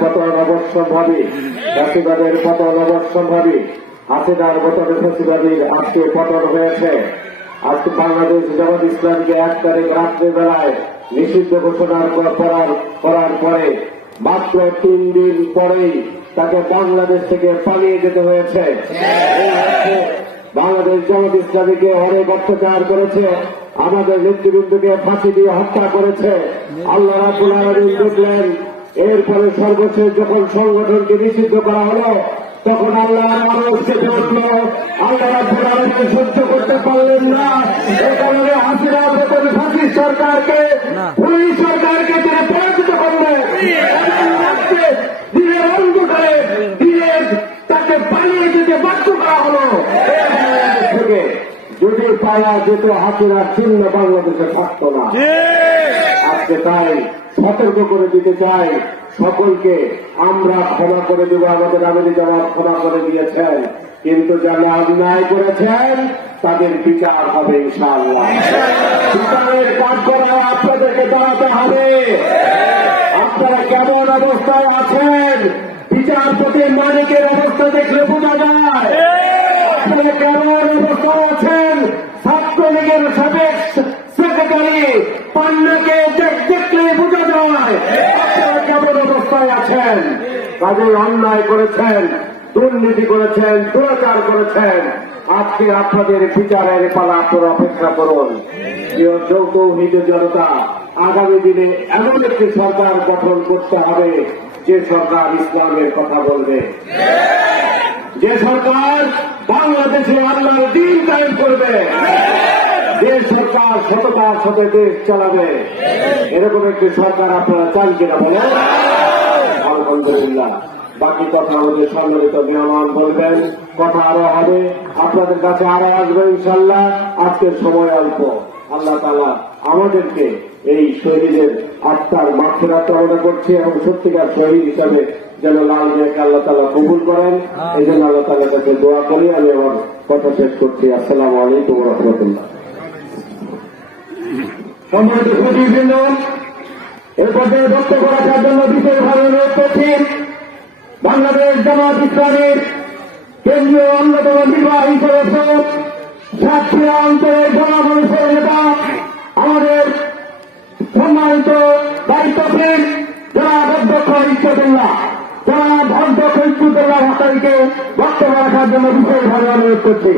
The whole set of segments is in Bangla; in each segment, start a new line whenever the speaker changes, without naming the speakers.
পতন অবশ্যম্ভাবী। ফ্যাসিবাদের পতন অবশ্যম্ভাবী। হাসিনার পতন ফ্যাসিবাদীর আজকে পতন হয়েছে। আজকে বাংলাদেশ জামাত ইসলামকে এক তারিখ রাত্রেবেলায় নিষিদ্ধ ঘোষণা করার পরে মাত্র তিন দিন পরেই তাকে বাংলাদেশ থেকে পালিয়ে যেতে হয়েছে। বাংলাদেশ জামাত ইসলামীকে অনেক অত্যাচার করেছে। আমাদের নেতৃবৃন্দকে ফাঁসি দিয়ে হত্যা করেছে। আল্লাহ রাবুল আলমিন দেখলেন এরপরে সর্বশেষ যখন সংগঠনকে নিষিদ্ধ করা হলো তখন আল্লাহ মানুষ চেপে উঠল। আল্লাহ সহ্য করতে পারলেন না। এ কারণে হাসিনা বেতন ফাঁসি সরকারকে পুলিশ সরকারকে তিনি পরাজিত করলেন দিনের অন্ত দিনের তাকে পালিয়ে যেতে বাধ্য করা হলো। যদি পাওয়া যেত হাসিনার চিহ্ন বাংলাদেশে থাকতো না। আজকে তাই সতর্ক করে দিতে চাই। সকলকে আমরা ক্ষমা করে দেব, আমাদের আমিরি জামাত ক্ষমা করে দিয়েছেন। কিন্তু যারা অন্যায় করেছেন, তাদের বিচার হবে আপনাদেরকে দাঁড়াতে হবে। আপনারা কেমন অবস্থায় আছেন? বিচারপতি মালিকের অবস্থা দেখলে বোঝা যায়। আপনারা কেমন অবস্থায় আছেন? ছাত্রলীগের সাবেক সেক্রেটারি পান্নাকে দেখলে বোঝা যায়। কেমন অবস্থায় আছেন? কাজে অন্যায় করেছেন, দুর্নীতি করেছেন, দুরাচার করেছেন। আজকে আপনাদের বিচারের পালা আপনারা অপেক্ষা করুন। যৌথহিত জনতা, আগামী দিনে এমন একটি সরকার গঠন করতে হবে, যে সরকার ইসলামের কথা বলবে। যে সরকার বাংলাদেশে আল্লাহর দিন কায়েম করবে। যে সরকার সততার সাথে দেশ চালাবে। এরকম একটি সরকার আপনারা চান কিনা বলেন? আলহামদুলিল্লাহ। বাকি কথা আমাদের সম্মিলিত মেহমান বলবেন কথা আরও হবে। আপনাদের কাছে আরও আসবে ইনশাল্লাহ আজকের সময় অল্প। আল্লাহ তালা আমাদেরকে এই শহীদের আত্মার মাফেরাত কামনা করছি এবং সত্যিকার শহীদ হিসাবে যেন লাল মেয়েকে আল্লাহ তালা কবুল করেন। এই জন্য আল্লাহ তালার কাছে দোয়া করি। আমি আমার কথা শেষ করছি। আসসালামু আলাইকুম রহমতুল্লাহ। সম্মানিত সুদীবৃন্দ এর পর্যায়ে বক্তব্য রাখার জন্য বিশেষভাবে অনুরোধ করছি, বাংলাদেশ জামাত ইসলামের কেন্দ্রীয় অন্যতম নির্বাহী সদস্য সাতক্ষীরা অঞ্চলের জনগণের নেতা, আমাদের সম্মানিত দায়িত্বশীল যারা অধ্যক্ষ ইচ্ছতুল্লাহ যারা অধ্যক্ষ ইচ্ছুতুল্লাহ ভাষারীকে বক্তব্য রাখার জন্য বিশেষভাবে অনুরোধ করছি।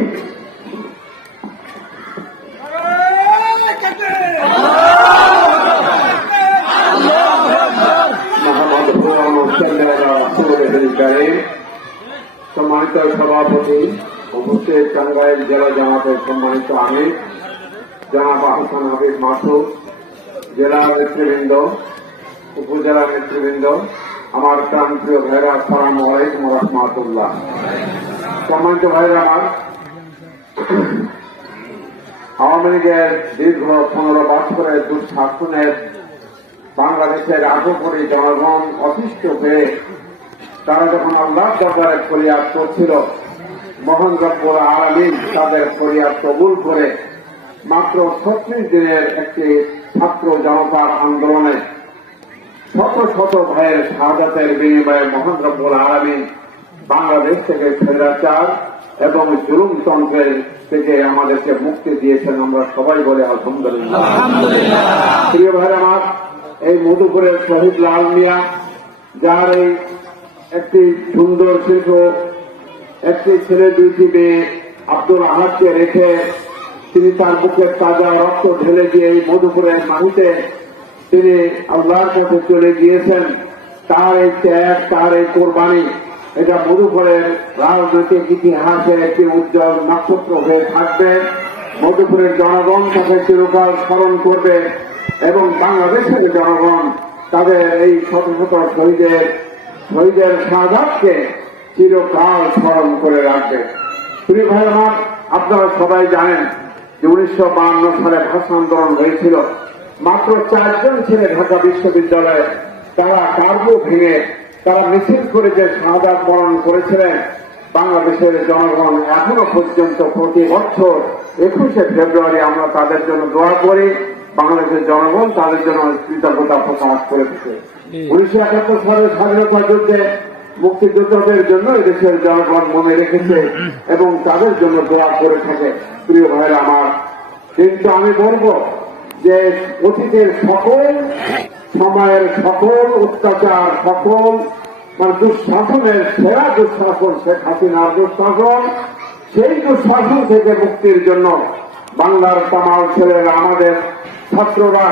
সম্মানিত সভাপতি উপস্থিত টাঙ্গাইল জেলা জামাতের সম্মানিত আমির জামাত আহসান হাবিব মাসুদ, জেলা নেতৃবৃন্দ, উপজেলা নেতৃবৃন্দ, আমার প্রান্তীয় ভাইরা সালাম আলাইকুম রহমাতুল্লাহ। সম্মানিত ভাইরা আমার আওয়ামী লীগের দীর্ঘ পনেরো বছরের দুঃশাসনের বাংলাদেশের আগ্রহী জনগণ অতিষ্ঠ হয়ে তারা যখন আল্লাহ দরবারে ফরিয়াদ করছিল মোহন রব্বুল আলমিন তাদের ফরিয়াদ কবুল করে মাত্র ছত্রিশ দিনের একটি ছাত্র জনতার আন্দোলনে শত শত ভাইয়ের শাহাদাতের বিনিময়ে মোহন রব্বুল আলমিন বাংলাদেশ থেকে ফেরাচার এবং জুলুমতন্ত্রের থেকে আমাদেরকে মুক্তি দিয়েছেন আমরা সবাই বলে আলহামদুলিল্লাহ। প্রিয় ভাই আমার এই মধুপুরের শহীদ লাল মিয়া যার এই একটি সুন্দর শিল্প, একটি ছেলে, দুইটি মেয়ে আব্দুল আহাদকে রেখে তিনি তার বুকের তাজা রক্ত ঢেলে দিয়ে এই মধুপুরের মাটিতে তিনি আল্লাহর কাছে চলে গিয়েছেন। তার এই ত্যাগ, তার এই কোরবানি, এটা মধুপুরের রাজনৈতিক ইতিহাসে একটি উজ্জ্বল নক্ষত্র হয়ে থাকবে। মধুপুরের জনগণ তাকে চিরকাল স্মরণ করবে এবং বাংলাদেশের জনগণ তাদের এই শত শত শহীদের শহীদের সাদাতকে চিরকাল স্মরণ করে রাখবে। প্রিয় ভাই আমার আপনারা সবাই জানেন যে উনিশশো সালে ভাষা আন্দোলন হয়েছিল। মাত্র চারজন ছেলে ঢাকা বিশ্ববিদ্যালয়ে তারা কার্য ভেঙে তারা মিছিল করে যে শাহাদাত বরণ করেছিলেন, বাংলাদেশের জনগণ এখনও পর্যন্ত প্রতি বছর একুশে ফেব্রুয়ারি আমরা তাদের জন্য দোয়া করি।
বাংলাদেশের জনগণ তাদের জন্য কৃতজ্ঞতা প্রকাশ করেছে। উনিশশো একাত্তর সালের স্বাধীনতা যুদ্ধে মুক্তিযোদ্ধাদের জন্য এদেশের জনগণ মনে রেখেছে এবং তাদের জন্য দোয়া করে থাকে। প্রিয় ভাইয়ের আমার, কিন্তু আমি বলব যে অতীতের সকল, সময়ের সকল অত্যাচার, সকল মানে দুঃশাসনের সেরা দুঃশাসন শেখ হাসিনার দুঃশাসন, সেই দুঃশাসন থেকে মুক্তির জন্য বাংলার তামাল ছেলেরা আমাদের ছাত্ররা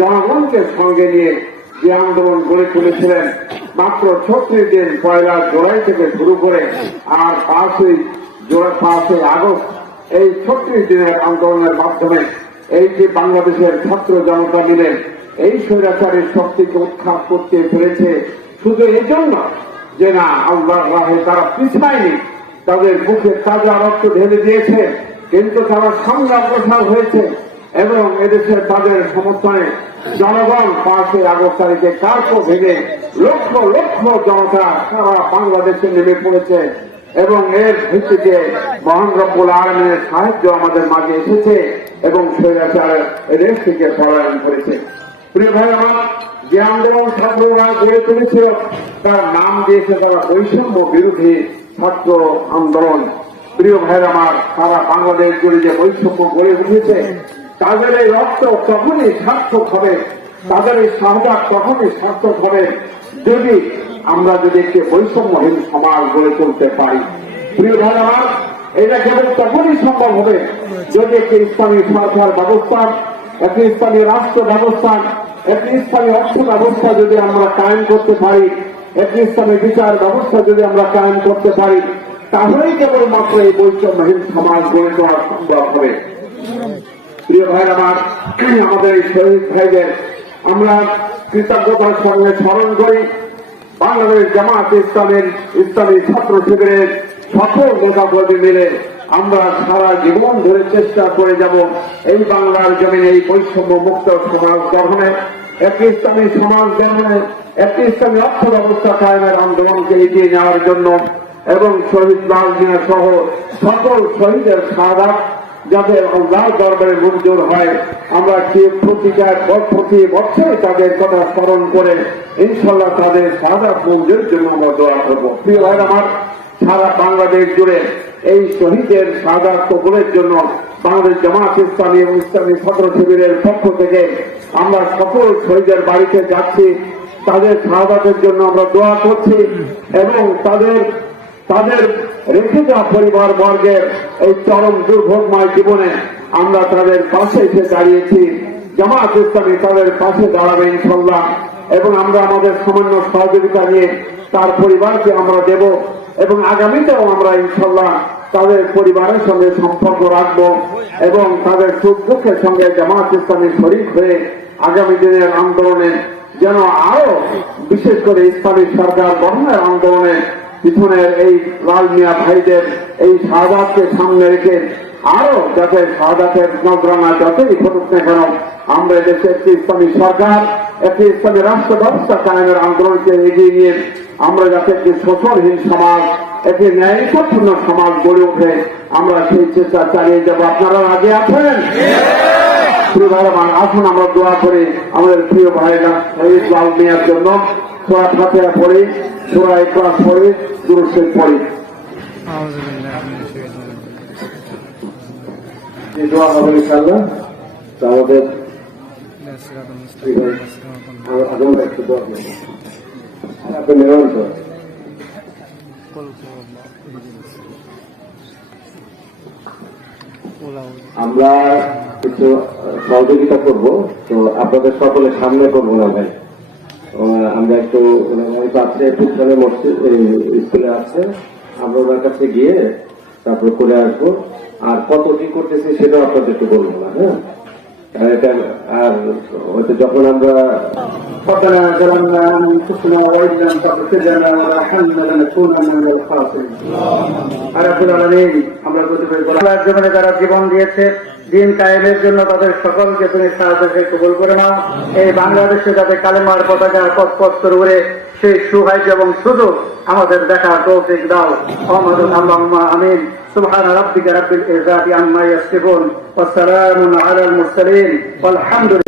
জনগণকে সঙ্গে নিয়ে যে আন্দোলন গড়ে তুলেছিলেন, মাত্র ছত্রিশ দিন পয়লা জুলাই থেকে শুরু করে আর পাঁচই পাঁচই আগস্ট এই ছত্রিশ দিনের আন্দোলনের মাধ্যমে এই যে বাংলাদেশের ছাত্র জনতা মিলে এই স্বৈরাচারের শক্তিকে উৎখাত করতে পেরেছে, শুধু এই জন্য যে না আল্লাহ রাহে তারা পিছায়নি, তাদের বুকে তাজা রক্ত ঢেলে দিয়েছে, কিন্তু তারা সামনে অগ্রসর হয়েছে। এবং এদেশের তাদের সমর্থনে জনগণ পাঁচই আগস্ট তারিখে কার্প ভেঙে লক্ষ লক্ষ জনতা সারা বাংলাদেশে নেমে পড়েছে এবং এর ভিত্তিতে মহান রব্বুল আলমের সাহায্য আমাদের মাঝে এসেছে এবং স্বৈরাচার থেকে পলায়ন করেছে। প্রিয় ভাই আমার যে আন্দোলন ছাত্ররা গড়ে তুলেছিল, তার নাম দিয়েছে তারা বৈষম্য বিরোধী ছাত্র আন্দোলন। প্রিয় ভাইয়ের, আমার সারা বাংলাদেশ জুড়ে যে বৈষম্য গড়ে উঠেছে তাদের এই রক্ত তখনই সার্থক হবে তাদের এই সহবাদ তখনই সার্থক হবে। যদি আমরা যদি একটি বৈষম্যহীন সমাজ গড়ে তুলতে পারি, প্রিয় ভাই আমার এটা কেবল তখনই সম্ভব হবে যদি একটি ইসলামী সরকার ব্যবস্থা, একটি ইসলামী রাষ্ট্র ব্যবস্থা, একটি ইসলামী অর্থ ব্যবস্থা যদি আমরা কায়েম করতে পারি, একটি ইসলামী বিচার ব্যবস্থা যদি আমরা কায়েম করতে পারি, তাহলেই কেবলমাত্র এই বৈষম্যহীন সমাজ গড়ে তোলা সম্ভব হবে। প্রিয় আমার, আমাদের এই শহীদ ভাইদের, আমরা কৃতজ্ঞতার সঙ্গে স্মরণ করি, বাংলাদেশ জামাত ইসলামের ইসলামী ছাত্র শিবিরের সকল নেতাকর্মী মিলে আমরা সারা জীবন ধরে চেষ্টা করে যাব এই বাংলার জমিনে এই বৈষম্য মুক্ত সমাজ গঠনে। একটি ইসলামী সমাজ গঠনে, একটি ইসলামী অর্থ ব্যবস্থা কায়েমের আন্দোলনকে এগিয়ে নেওয়ার জন্য এবং শহীদ লাল সহ সকল শহীদের সাদা যাতে আল্লাহর দরবারে মঞ্জুর হয়, আমরা কি প্রতিকার প্রতি বছর তাদের কথা স্মরণ করে ইনশাল্লাহ তাদের সাদা মঞ্জুর জন্য দোয়া করব। প্রিয় ভাই আমার, সারা বাংলাদেশ জুড়ে এই শহীদের সাদা কবলের জন্য বাংলাদেশ জামাত ইসলামী এবং ইসলামী ছাত্র শিবিরের পক্ষ থেকে আমরা সকল শহীদের বাড়িতে যাচ্ছি, তাদের সাদাতের জন্য আমরা দোয়া করছি এবং তাদের তাদের রেখে যাওয়া পরিবার বর্গের এই চরম দুর্ভোগময় জীবনে আমরা তাদের পাশে এসে দাঁড়িয়েছি। জামাত ইসলামী তাদের পাশে দাঁড়াবে ইনশাল্লাহ এবং আমরা আমাদের সামান্য সহযোগিতা নিয়ে তার পরিবারকে আমরা দেব এবং আগামীতেও আমরা ইনশাল্লাহ তাদের পরিবারের সঙ্গে সম্পর্ক রাখব এবং তাদের সুখ দুঃখের সঙ্গে জামাত ইসলামী শরিক হয়ে আগামী দিনের আন্দোলনে যেন আরও বিশেষ করে ইসলামী সরকার গঠনের আন্দোলনে পিছনের এই লাল মিয়া ভাইদের এই শাহাদাতকে সামনে রেখে আরও যাতে শাহাদাতের নজরানা যতই ঘটুক না কেন আমরা এদেশে একটি ইসলামী সরকার একটি ইসলামী রাষ্ট্র ব্যবস্থা কায়েমের আন্দোলনকে এগিয়ে নিয়ে আমরা যাতে একটি শোষণহীন সমাজ একটি ন্যায়পূর্ণ সমাজ গড়ে ওঠে আমরা সেই চেষ্টা চালিয়ে যাব। আপনারা আগে আছেন? প্রিয় ভাই আসুন আমরা দোয়া করি আমাদের প্রিয় ভাইরা লাল মিয়ার জন্য। সোরা ফাতেহা পড়ে সোরা একলাস পড়ে পড়ে আমাদের একটু করব।
আমরা কিছু সহযোগিতা করব। তো আপনাদের সকলের সামনে করব না ভাই? আমরা একটু মানে ওই পাত্রে পিছনে মসজিদ এই স্কুলে আছে আমরা ওনার কাছে গিয়ে তারপর করে আসবো আর কত কি করতেছি সেটাও আপনাদেরকে বলবো না হ্যাঁ আর এটা আর হয়তো যখন আমরা
ربنا ظلمنا انفسنا وان لم تغفر لنا وترحمنا لنكونن من الخاسرين আরাফুল আলমিন আমরা প্রতিবার আল্লাহর জীবনে যারা জীবন দিয়েছে দিন কায়েমের জন্য তাদের সকলকে তুমি সাহায্যকে কবল করে নাও। এই বাংলাদেশে যাতে কালেমার পতাকা পথপত্তর উড়ে সেই সুভাগ্য এবং সুযোগ
আমাদের দেখা তৌফিক দাও। অহমদ আল্লাহ আমিন। سبحان ربك رب العزة عما يصفون والسلام على المرسلين والحمد لله